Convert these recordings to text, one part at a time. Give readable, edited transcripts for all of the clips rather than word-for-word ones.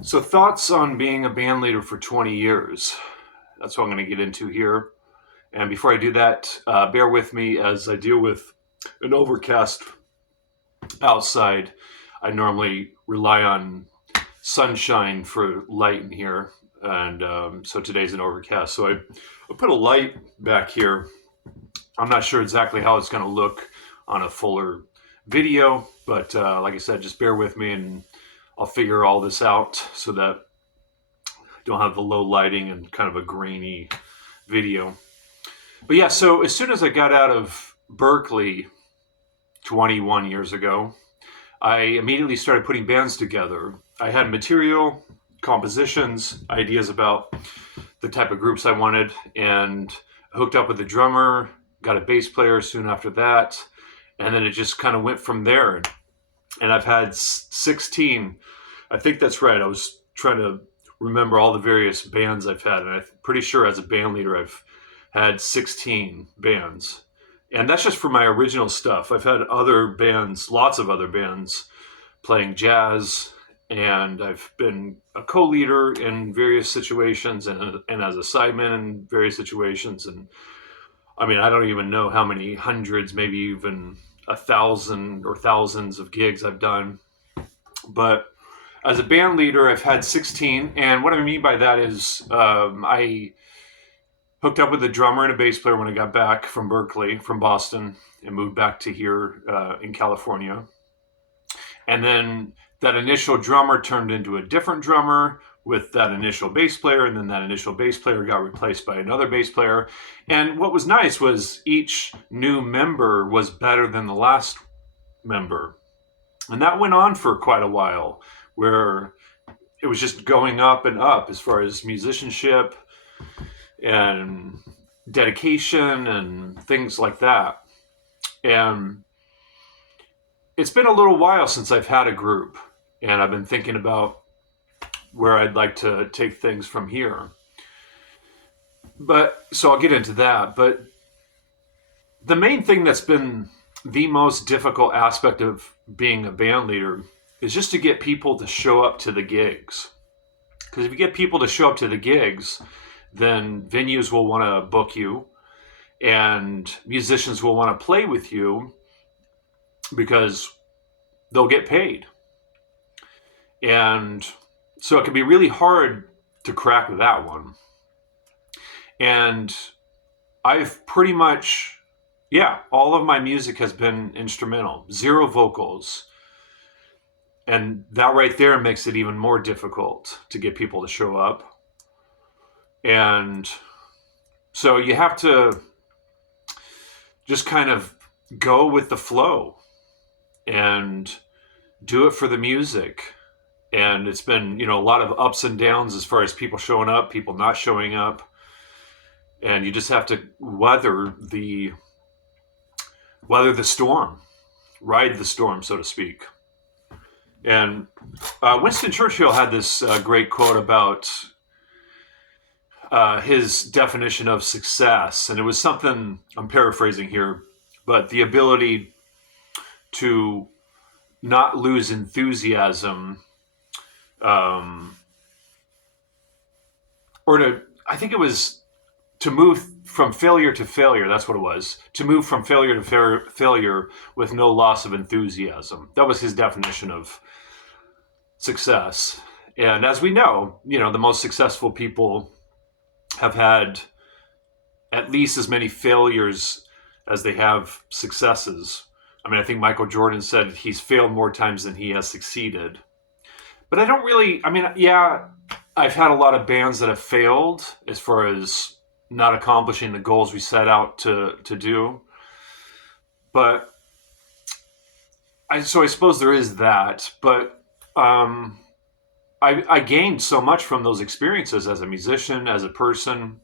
So, thoughts on being a band leader for 20 years. That's what I'm going to get into here. And before I do that, bear with me as I deal with an overcast outside. I normally rely on sunshine for light in here. And so today's an overcast. So I put a light back here. I'm not sure exactly how it's going to look on a fuller video, but like I said, just bear with me and I'll figure all this out so that don't have the low lighting and kind of a grainy video. But yeah, so as soon as I got out of Berkeley 21 years ago, I immediately started putting bands together. I had material, compositions, ideas about the type of groups I wanted, and hooked up with a drummer, got a bass player soon after that, and then it just kind of went from there. And I've had 16, I think that's right. I was trying to remember all the various bands I've had, and I'm pretty sure as a band leader, I've had 16 bands. And that's just for my original stuff. I've had other bands, lots of other bands, playing jazz, and I've been a co-leader in various situations and as a sideman in various situations. And I mean, I don't even know how many hundreds, maybe even 1,000 or thousands of gigs I've done. But as a band leader, I've had 16. And what I mean by that is I hooked up with a drummer and a bass player when I got back from Berkeley, from Boston, and moved back to here in California. And then that initial drummer turned into a different drummer with that initial bass player, and then that initial bass player got replaced by another bass player. And what was nice was each new member was better than the last member. And that went on for quite a while, where it was just going up and up as far as musicianship and dedication and things like that. And it's been a little while since I've had a group, and I've been thinking about where I'd like to take things from here. But so I'll get into that. But the main thing that's been the most difficult aspect of being a band leader is just to get people to show up to the gigs. Because if you get people to show up to the gigs, then venues will want to book you and musicians will want to play with you because they'll get paid. And so it can be really hard to crack that one. And I've pretty much, yeah, all of my music has been instrumental, zero vocals. And that right there makes it even more difficult to get people to show up. And so you have to just kind of go with the flow and do it for the music. And it's been, a lot of ups and downs as far as people showing up, people not showing up. And you just have to weather the storm, ride the storm, so to speak. And Winston Churchill had this great quote about his definition of success. And it was something, I'm paraphrasing here, but the ability to not lose enthusiasm, or I think it was to move from failure to failure. That's what it was. To move from failure to failure with no loss of enthusiasm. That was his definition of success. And as we know, the most successful people have had at least as many failures as they have successes. I mean, I think Michael Jordan said he's failed more times than he has succeeded. But I don't really, yeah, I've had a lot of bands that have failed as far as not accomplishing the goals we set out to do. But I suppose there is that. But I gained so much from those experiences as a musician, as a person.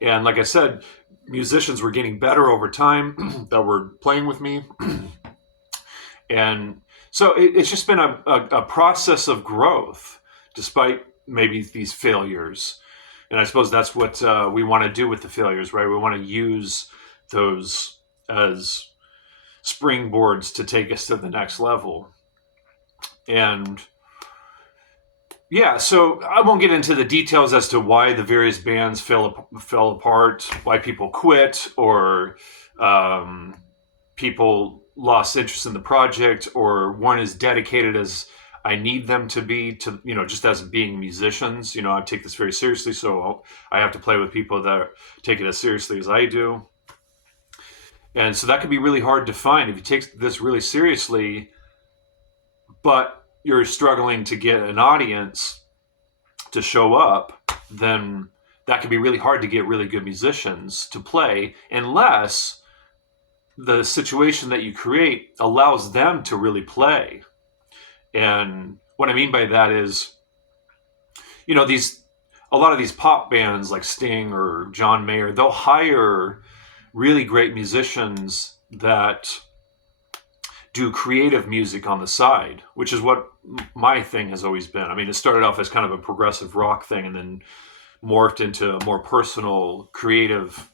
And like I said, musicians were getting better over time that were playing with me. And so it's just been a process of growth, despite maybe these failures. And I suppose that's what we want to do with the failures, right? We want to use those as springboards to take us to the next level. And Yeah, so I won't get into the details as to why the various bands fell apart, why people quit, or um, people lost interest in the project, or weren't as dedicated as I need them to be to, just as being musicians. I take this very seriously, so I have to play with people that take it as seriously as I do. And so that can be really hard to find if you take this really seriously, but you're struggling to get an audience to show up, then that can be really hard to get really good musicians to play unless the situation that you create allows them to really play. And what I mean by that is, these a lot of these pop bands like Sting or John Mayer, they'll hire really great musicians that do creative music on the side, which is what my thing has always been. I mean, it started off as kind of a progressive rock thing and then morphed into a more personal, creative,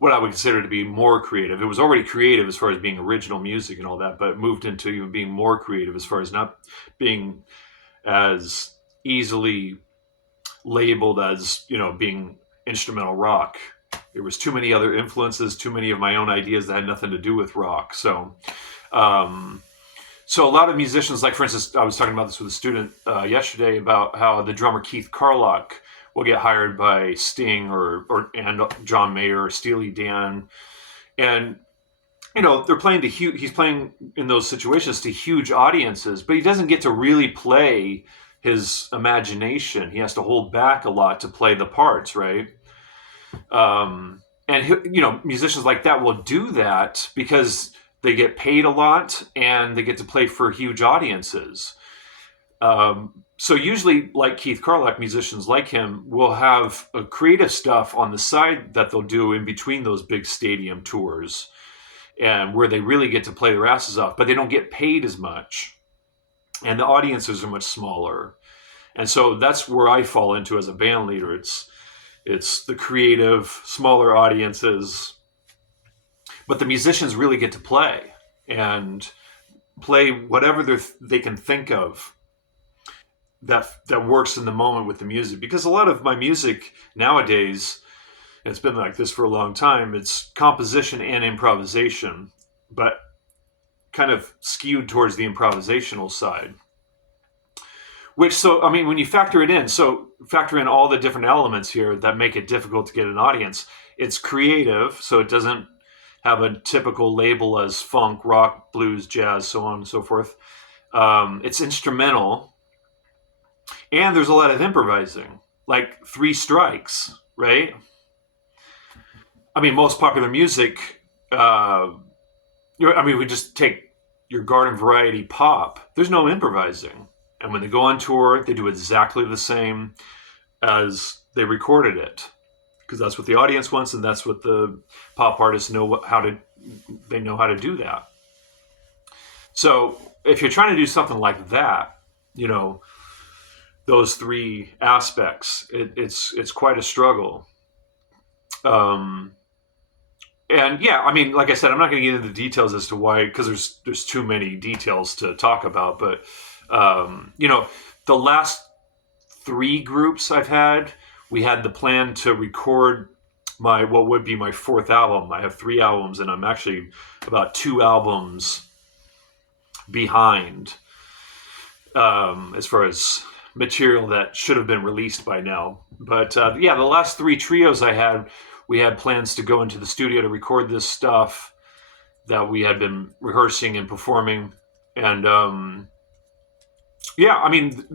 what I would consider to be more creative. It was already creative as far as being original music and all that, but it moved into even being more creative as far as not being as easily labeled as, being instrumental rock. There was too many other influences, too many of my own ideas that had nothing to do with rock. So a lot of musicians, like for instance, I was talking about this with a student yesterday about how the drummer Keith Carlock will get hired by Sting and John Mayer or Steely Dan, and they're playing to he's playing in those situations to huge audiences, but he doesn't get to really play his imagination. He has to hold back a lot to play the parts, right? And musicians like that will do that because they get paid a lot and they get to play for huge audiences. So usually, like Keith Carlock, musicians like him will have a creative stuff on the side that they'll do in between those big stadium tours, and where they really get to play their asses off, but they don't get paid as much, and the audiences are much smaller. And so that's where I fall into as a band leader. It's the creative, smaller audiences, but the musicians really get to play and play whatever they can think of that works in the moment with the music. Because a lot of my music nowadays, and it's been like this for a long time, it's composition and improvisation, but kind of skewed towards the improvisational side. When you factor it in, so factor in all the different elements here that make it difficult to get an audience. It's creative, so it doesn't have a typical label as funk, rock, blues, jazz, so on and so forth. It's instrumental, and there's a lot of improvising, like Three Strikes, right? I mean, most popular music, we just take your garden variety pop. There's no improvising. And when they go on tour, they do exactly the same as they recorded it, because that's what the audience wants, and that's what the pop artists know how to do that. So if you're trying to do something like that, those three aspects, it's quite a struggle. And yeah, I mean, like I said, I'm not going to get into the details as to why, because there's too many details to talk about. But the last three groups I've had, we had the plan to record what would be my fourth album. I have 3 albums, and I'm actually about 2 albums behind as far as material that should have been released by now. But the last 3 trios we had plans to go into the studio to record this stuff that we had been rehearsing and performing. And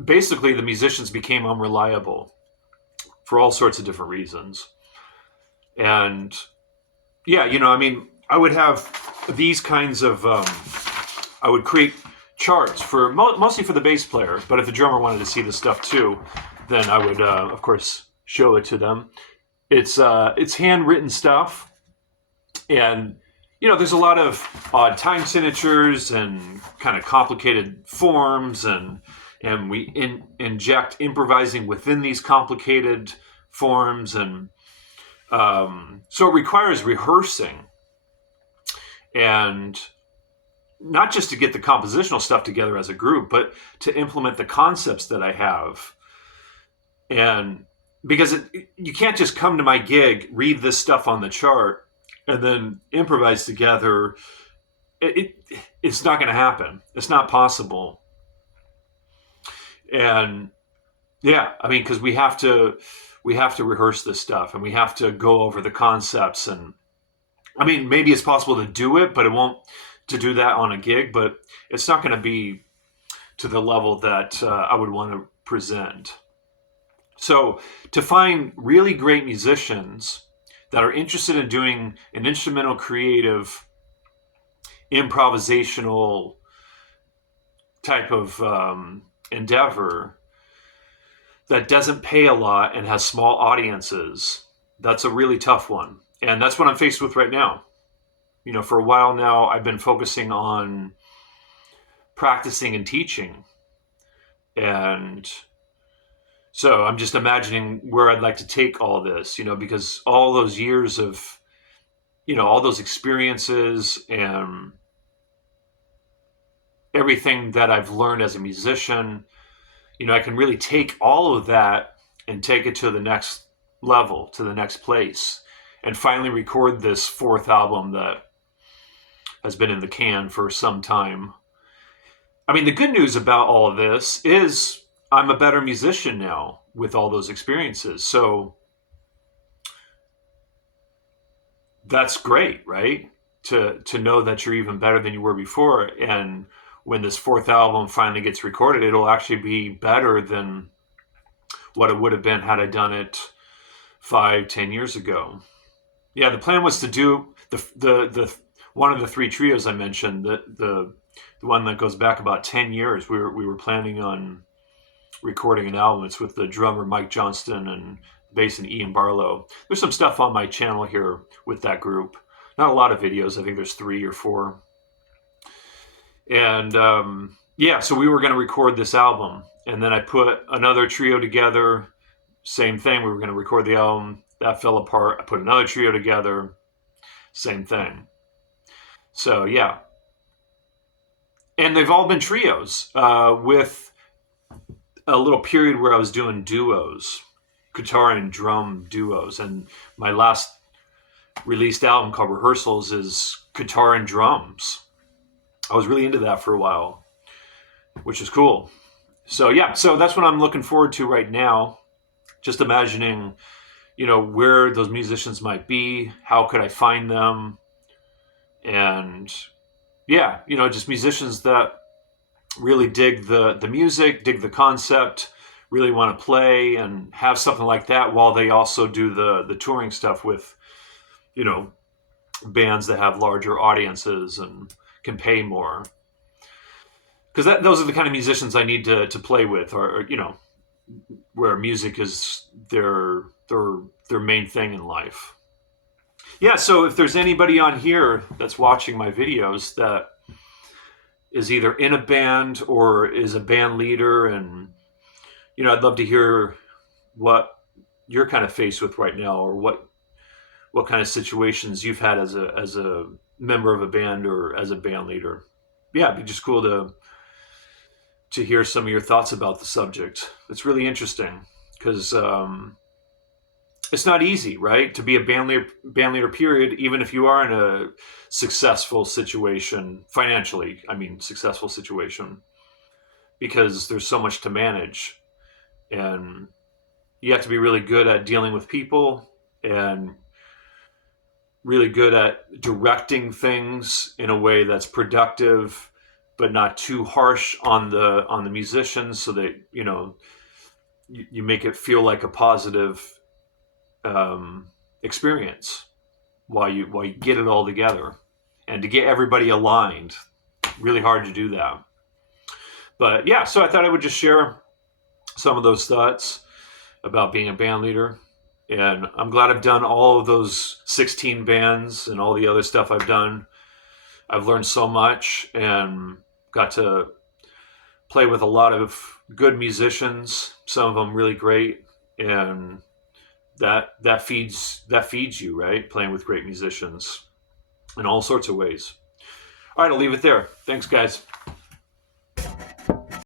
basically the musicians became unreliable for all sorts of different reasons. And I would have these kinds of, I would create charts for mostly for the bass player, but if the drummer wanted to see the stuff too, then I would, of course, show it to them. It's handwritten stuff, and there's a lot of odd time signatures and kind of complicated forms, and we inject improvising within these complicated forms, and so it requires rehearsing, and not just to get the compositional stuff together as a group, but to implement the concepts that I have And because you can't just come to my gig, read this stuff on the chart, and then improvise together. It's not going to happen. It's not possible. And yeah, I mean, because we have to rehearse this stuff, and we have to go over the concepts. And I mean, maybe it's possible to do it, but it won't to do that on a gig. But it's not going to be to the level that I would want to present. So to find really great musicians that are interested in doing an instrumental, creative, improvisational type of endeavor that doesn't pay a lot and has small audiences, that's a really tough one. And that's what I'm faced with right now. You know, for a while now, I've been focusing on practicing and teaching. And so I'm just imagining where I'd like to take all this, you know, because all those years of, you know, all those experiences and everything that I've learned as a musician, you know, I can really take all of that and take it to the next level, to the next place, and finally record this fourth album that has been in the can for some time. I mean, the good news about all of this is I'm a better musician now with all those experiences. So that's great, right? To know that you're even better than you were before. And when this fourth album finally gets recorded, it'll actually be better than what it would have been had I done it 5-10 years ago. Yeah, the plan was to do the one of the three trios I mentioned, the one that goes back about 10 years. We were planning on recording an album. It's with the drummer Mike Johnston and bass Ian Barlow. There's some stuff on my channel here with that group. Not a lot of videos. I think there's 3 or 4. And yeah, so we were going to record this album. And then I put another trio together. Same thing. We were going to record the album. That fell apart. I put another trio together. Same thing. So yeah. And they've all been trios with a little period where I was doing duos, guitar and drum duos. And my last released album called Rehearsals is guitar and drums. I was really into that for a while, which is cool. So yeah, so that's what I'm looking forward to right now. Just imagining, you know, where those musicians might be, how could I find them, and yeah, you know, just musicians that really dig the music, dig the concept, really want to play and have something like that while they also do the touring stuff with, you know, bands that have larger audiences and can pay more. Because those are the kind of musicians I need to play with, or you know, where music is their main thing in life. Yeah, so if there's anybody on here that's watching my videos that is either in a band or is a band leader, and you know, I'd love to hear what you're kind of faced with right now, or what kind of situations you've had as a member of a band or as a band leader. Yeah, it'd be just cool to hear some of your thoughts about the subject. It's really interesting because it's not easy, right? To be a band leader, period, even if you are in a successful situation, financially, I mean, successful situation, because there's so much to manage. And you have to be really good at dealing with people and really good at directing things in a way that's productive, but not too harsh on the musicians, so that, you know, you make it feel like a positive experience while you get it all together, and to get everybody aligned. Really hard to do that. But yeah, so I thought I would just share some of those thoughts about being a band leader. And I'm glad I've done all of those 16 bands and all the other stuff I've done. I've learned so much and got to play with a lot of good musicians, some of them really great, and that feeds you, right? Playing with great musicians in all sorts of ways. All right, I'll leave it there. Thanks, guys.